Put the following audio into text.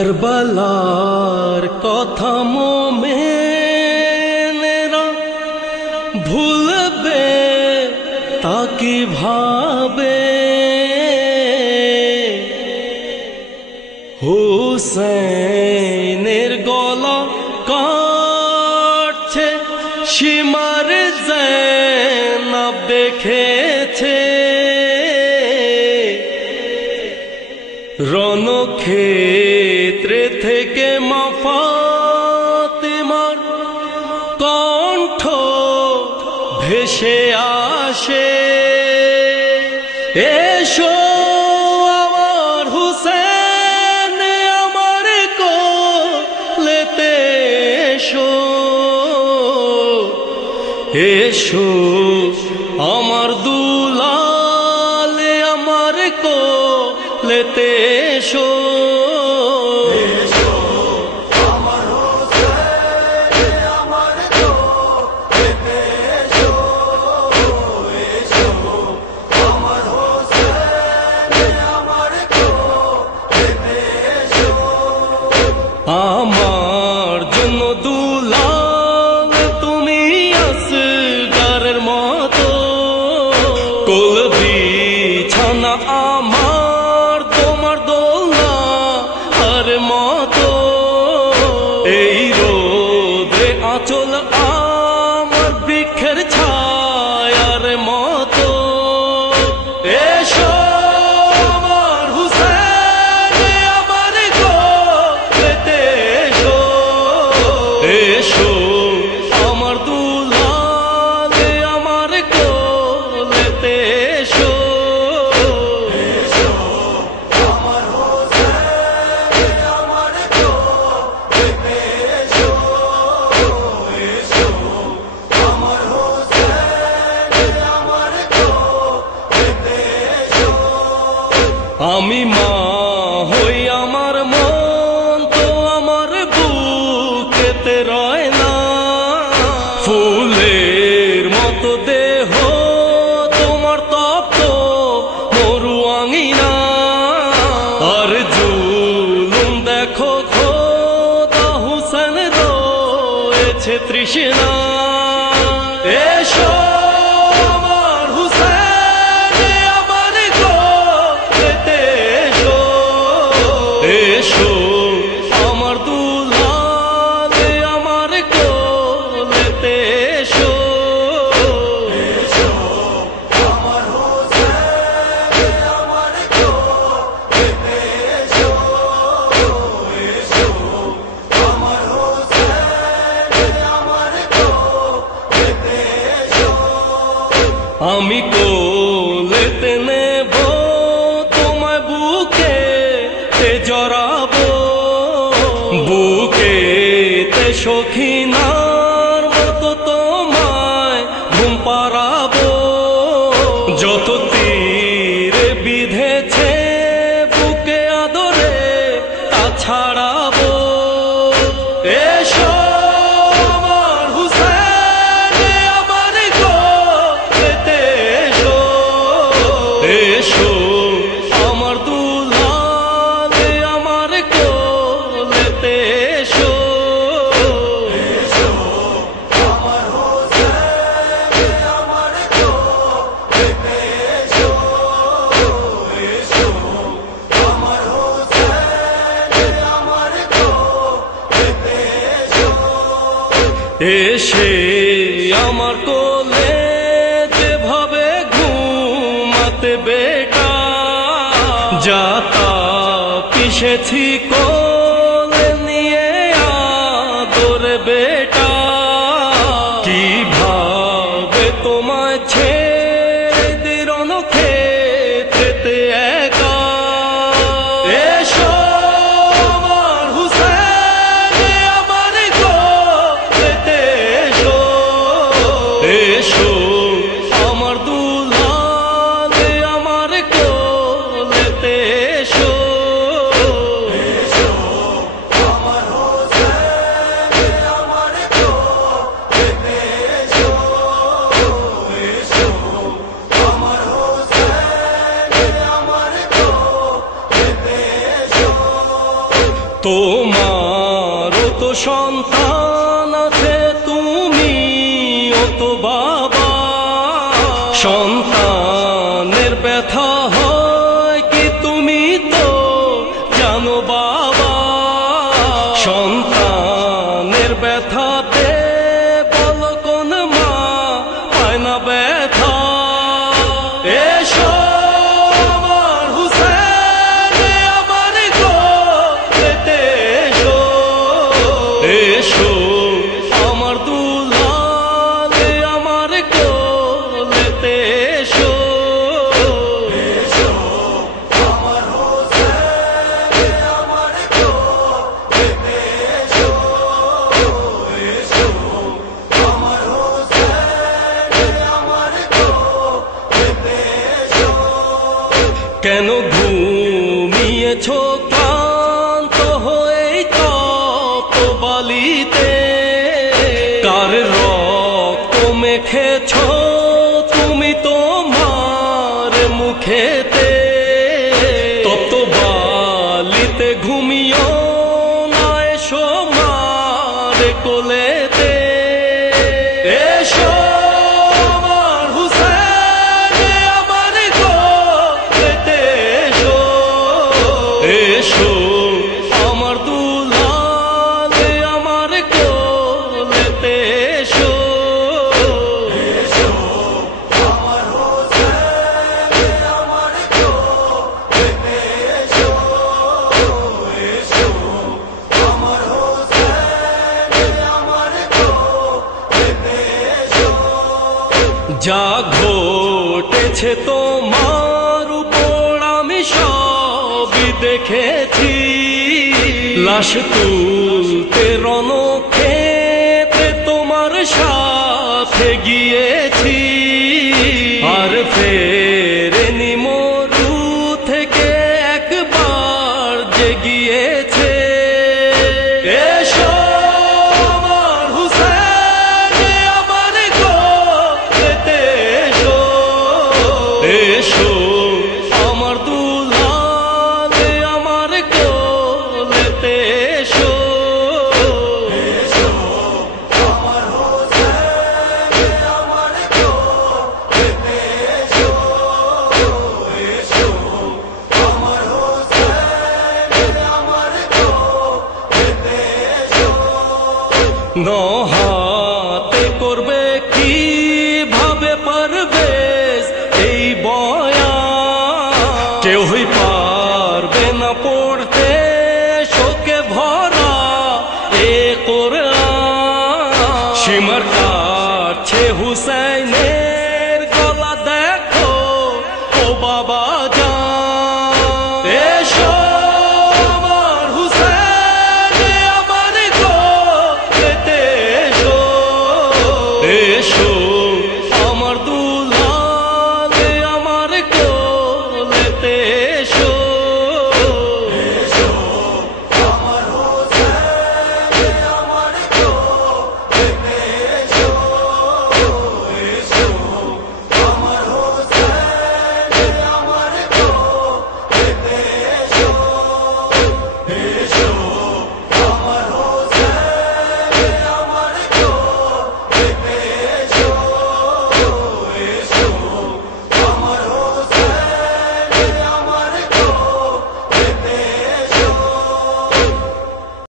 কারবালার কথা মোমেনেরা ভুলবে তা কিভাবে? হুসেনের গলা কাটছে সীমার জয়নাব দেখেছে, রণক্ষেত্রে থেকে মা ফাতেমার কণ্ঠ ভেসে আসে, এসো আমার হুসেন আমার কোলেতে এসো, এসো আমার দুলাল আমার কোলেতে এসো, আমার হোসেন আমার কোলেতে এসো, এসো আমার হোসেন আমার কোলেতে এসো। আমার জন্য দুলাল তুমি আসগারের মতো, কোল বিছানা আমার তোমার দোলনা আর মতো, এই রোদে আঁচল আমার বৃক্ষের ছায়ার মতো, এসো আমার হুসেন আমার কোলেতে এসো, এসো আমার দুলাল আমার কোলেতে এসো, আমার হোসেন আমার কোলেতে এসো, এসো আমার হোসেন আমার কোলেতে এসো। আমি মা হই আমার মন তো আমার বুকেতে রয় না, ফুলের মতো দেহ তোমার তপ্ত মরু আঙিনা, আর জুলুম দেখো খোদা হুসেন রয়েছে তৃষ্ণা, এসো আমার হুসেন আমার কোলেতে এসো, এসো আমার দুলাল আমার কোলেতে এসো, আমার হোসেন আমার কোলেতে এসো, এসো আমার হোসেন আমার কোলেতে এসো। আমি কোলেতে নেব তোমায় বুকেতে জড়াবো, বুকেতে সখিনার মতো তোমায় ঘুম পাড়াবো, যত তীরে বিঁধেছে বুকে আদরে তা ছাড়াবো, এসো আমার হুসেন আমার কোলেতে এসো, এসো আমার দুলাল আমার কোলেতে এসো, আমার হোসেন আমার কোলেতে এসো, এসো আমার হোসেন আমার কোলেতে এসো। এসে আমার কোলে যেভাবে ঘুমাতে বেটা, যাতা পিষেছি কোলে নিয়ে আদরে বেটা, কিভাবে তোমায় ছেড়ে দিই রণক্ষেত্রেতে একা, এসো আমার হুসেন আমার কোলেতে এসো, এসো আমার দুলাল আমার কোলেতে এসো, এসো তোমারও তো সন্তান আছে, তুমিও তো বাবা। সন্তানের ব্যথা হয় কি তুমি তো জানো বাবা। সন্তানের ব্যথাতে বলো কোন মা পায় না ব্যথা। এসো আমার হুসেন আমার কোলেতে এসো, এসো আমার দুলাল আমার কোলেতে এসো। এসো আমার হোসেন আমার কোলেতে এসো, এসো আমার হোসেন আমার কোলেতে এসো। কেন ঘুমিয়েছ ক্লান্ত হয়ে তপ বালিতে? কার রক্ত মেখেছ তুমি তোমার মুখেতে? তপ্ত বালিতে ঘুমিও না, এসো মার কোলেতে। এসো আমার হুসেন আমার কোলেতে এসো, এসো আমার দুলাল আমার কোলেতে এসো। এসো আমার হোসেন আমার কোলেতে এসো, এসো আমার হোসেন আমার কোলেতে এসো। যা ঘটেছে তোমার উপর আমি সবই দেখেছি। লাশ তুলতে রণক্ষেত্রে তোমার সাথে গিয়েছি। আর ফেরেনি মরু থেকে একবার যে গিয়েছে। এসো আমার হুসেন আমার কোলেতে এসো, এসো আমার দুলাল আমার কোলেতে এসো। এসো আমার হোসেন আমার কোলেতে এসো, এসো আমার হোসেন আমার কোলেতে এসো। নহাতে করবে কিভাবে পারবেশ এই বয়ান? কেউই